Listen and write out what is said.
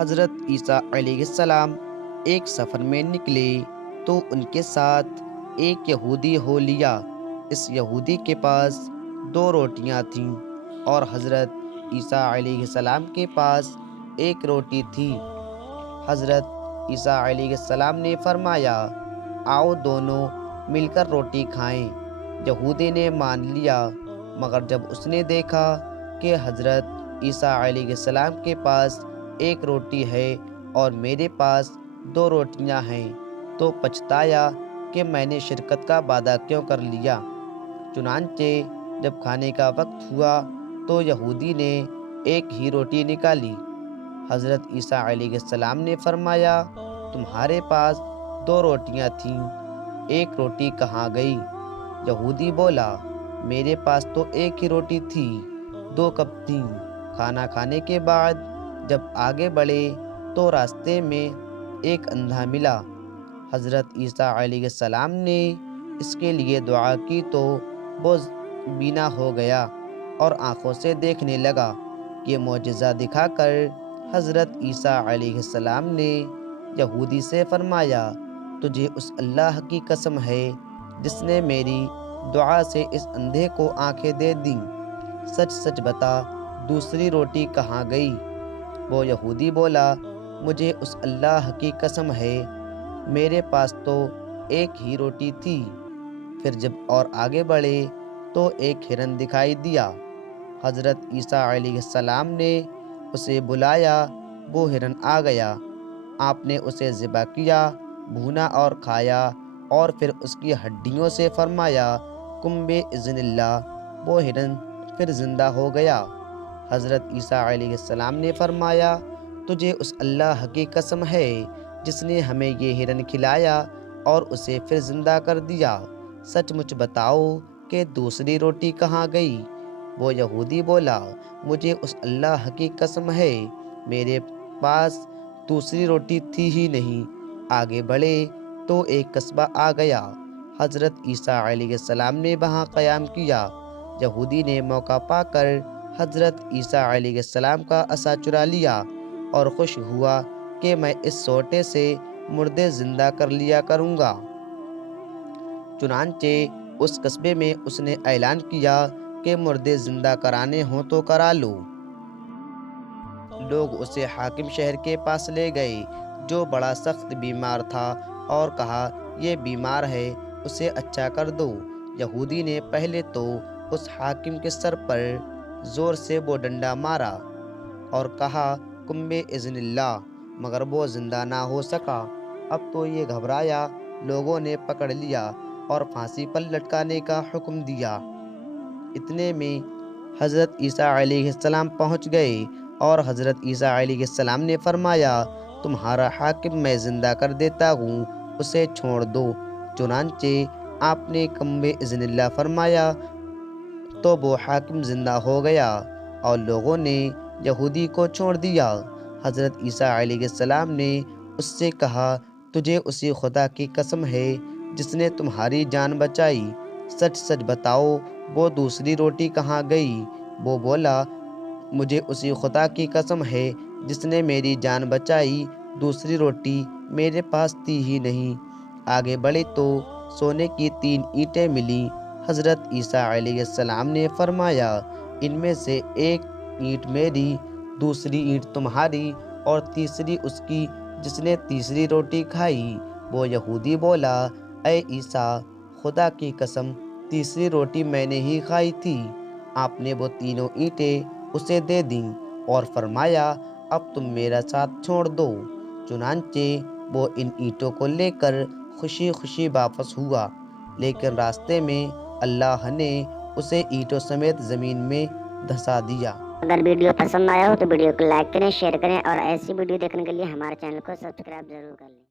حضرت عیسیٰ علیہ السلام ایک سفر میں نکلے تو ان کے ساتھ ایک یہودی ہو لیا۔ اس یہودی کے پاس 2 روٹیاں تھیں اور حضرت عیسیٰ علیہ السلام کے پاس 1 روٹی تھی۔ حضرت عیسیٰ علیہ السلام نے فرمایا، آؤ دونوں مل کر روٹی کھائیں۔ یہودی نے مان لیا، مگر جب اس نے دیکھا کہ حضرت عیسیٰ علیہ السلام کے پاس 1 روٹی ہے اور میرے پاس 2 روٹیاں ہیں تو پچھتایا کہ میں نے شرکت کا وعدہ کیوں کر لیا۔ چنانچہ جب کھانے کا وقت ہوا تو یہودی نے 1 ہی روٹی نکالی۔ حضرت عیسیٰ علیہ السلام نے فرمایا، تمہارے پاس 2 روٹیاں تھیں، 1 روٹی کہاں گئی؟ یہودی بولا، میرے پاس تو 1 ہی روٹی تھی، 2 کب تھیں؟ کھانا کھانے کے بعد جب آگے بڑھے تو راستے میں ایک اندھا ملا۔ حضرت عیسیٰ علیہ السلام نے اس کے لیے دعا کی تو وہ بینا ہو گیا اور آنکھوں سے دیکھنے لگا۔ یہ معجزہ دکھا کر حضرت عیسیٰ علیہ السلام نے یہودی سے فرمایا، تجھے اس اللہ کی قسم ہے جس نے میری دعا سے اس اندھے کو آنکھیں دے دیں، سچ سچ بتا دوسری روٹی کہاں گئی؟ وہ یہودی بولا، مجھے اس اللہ کی قسم ہے میرے پاس تو 1 ہی روٹی تھی۔ پھر جب اور آگے بڑھے تو ایک ہرن دکھائی دیا۔ حضرت عیسیٰ علیہ السلام نے اسے بلایا، وہ ہرن آ گیا۔ آپ نے اسے ذبح کیا، بھونا اور کھایا اور پھر اس کی ہڈیوں سے فرمایا، قم بإذن اللہ۔ وہ ہرن پھر زندہ ہو گیا۔ حضرت عیسیٰ علیہ السلام نے فرمایا، تجھے اس اللہ کی قسم ہے جس نے ہمیں یہ ہرن کھلایا اور اسے پھر زندہ کر دیا، سچ مچ بتاؤ کہ دوسری روٹی کہاں گئی؟ وہ یہودی بولا، مجھے اس اللہ کی قسم ہے میرے پاس دوسری روٹی تھی ہی نہیں۔ آگے بڑھے تو ایک قصبہ آ گیا۔ حضرت عیسیٰ علیہ السلام نے وہاں قیام کیا۔ یہودی نے موقع پا کر حضرت عیسیٰ علیہ السلام کا عصا چرا لیا اور خوش ہوا کہ میں اس سوٹے سے مردے زندہ کر لیا کروں گا۔ چنانچہ اس قصبے میں اس نے اعلان کیا کہ مردے زندہ کرانے ہوں تو کرا لو۔ لوگ اسے حاکم شہر کے پاس لے گئے جو بڑا سخت بیمار تھا اور کہا، یہ بیمار ہے، اسے اچھا کر دو۔ یہودی نے پہلے تو اس حاکم کے سر پر زور سے وہ ڈنڈا مارا اور کہا، قم بإذن اللہ، مگر وہ زندہ نہ ہو سکا۔ اب تو یہ گھبرایا، لوگوں نے پکڑ لیا اور پھانسی پر لٹکانے کا حکم دیا۔ اتنے میں حضرت عیسیٰ علیہ السلام پہنچ گئے اور حضرت عیسیٰ علیہ السلام نے فرمایا، تمہارا حاکم میں زندہ کر دیتا ہوں، اسے چھوڑ دو۔ چنانچہ آپ نے قم بإذن اللہ فرمایا تو وہ حاکم زندہ ہو گیا اور لوگوں نے یہودی کو چھوڑ دیا۔ حضرت عیسیٰ علیہ السلام نے اس سے کہا، تجھے اسی خدا کی قسم ہے جس نے تمہاری جان بچائی، سچ سچ بتاؤ وہ دوسری روٹی کہاں گئی؟ وہ بولا، مجھے اسی خدا کی قسم ہے جس نے میری جان بچائی، دوسری روٹی میرے پاس تھی ہی نہیں۔ آگے بڑھے تو سونے کی 3 اینٹیں ملیں۔ حضرت عیسیٰ علیہ السلام نے فرمایا، ان میں سے 1 اینٹ میری، دوسری اینٹ تمہاری اور تیسری اس کی جس نے تیسری روٹی کھائی۔ وہ یہودی بولا، اے عیسیٰ، خدا کی قسم تیسری روٹی میں نے ہی کھائی تھی۔ آپ نے وہ تینوں اینٹیں اسے دے دیں اور فرمایا، اب تم میرا ساتھ چھوڑ دو۔ چنانچہ وہ ان اینٹوں کو لے کر خوشی خوشی واپس ہوا، لیکن راستے میں اللہ نے اسے اینٹوں سمیت زمین میں دھسا دیا۔ اگر ویڈیو پسند آیا ہو تو ویڈیو کو لائک کریں، شیئر کریں اور ایسی ویڈیو دیکھنے کے لیے ہمارے چینل کو سبسکرائب ضرور کر لیں۔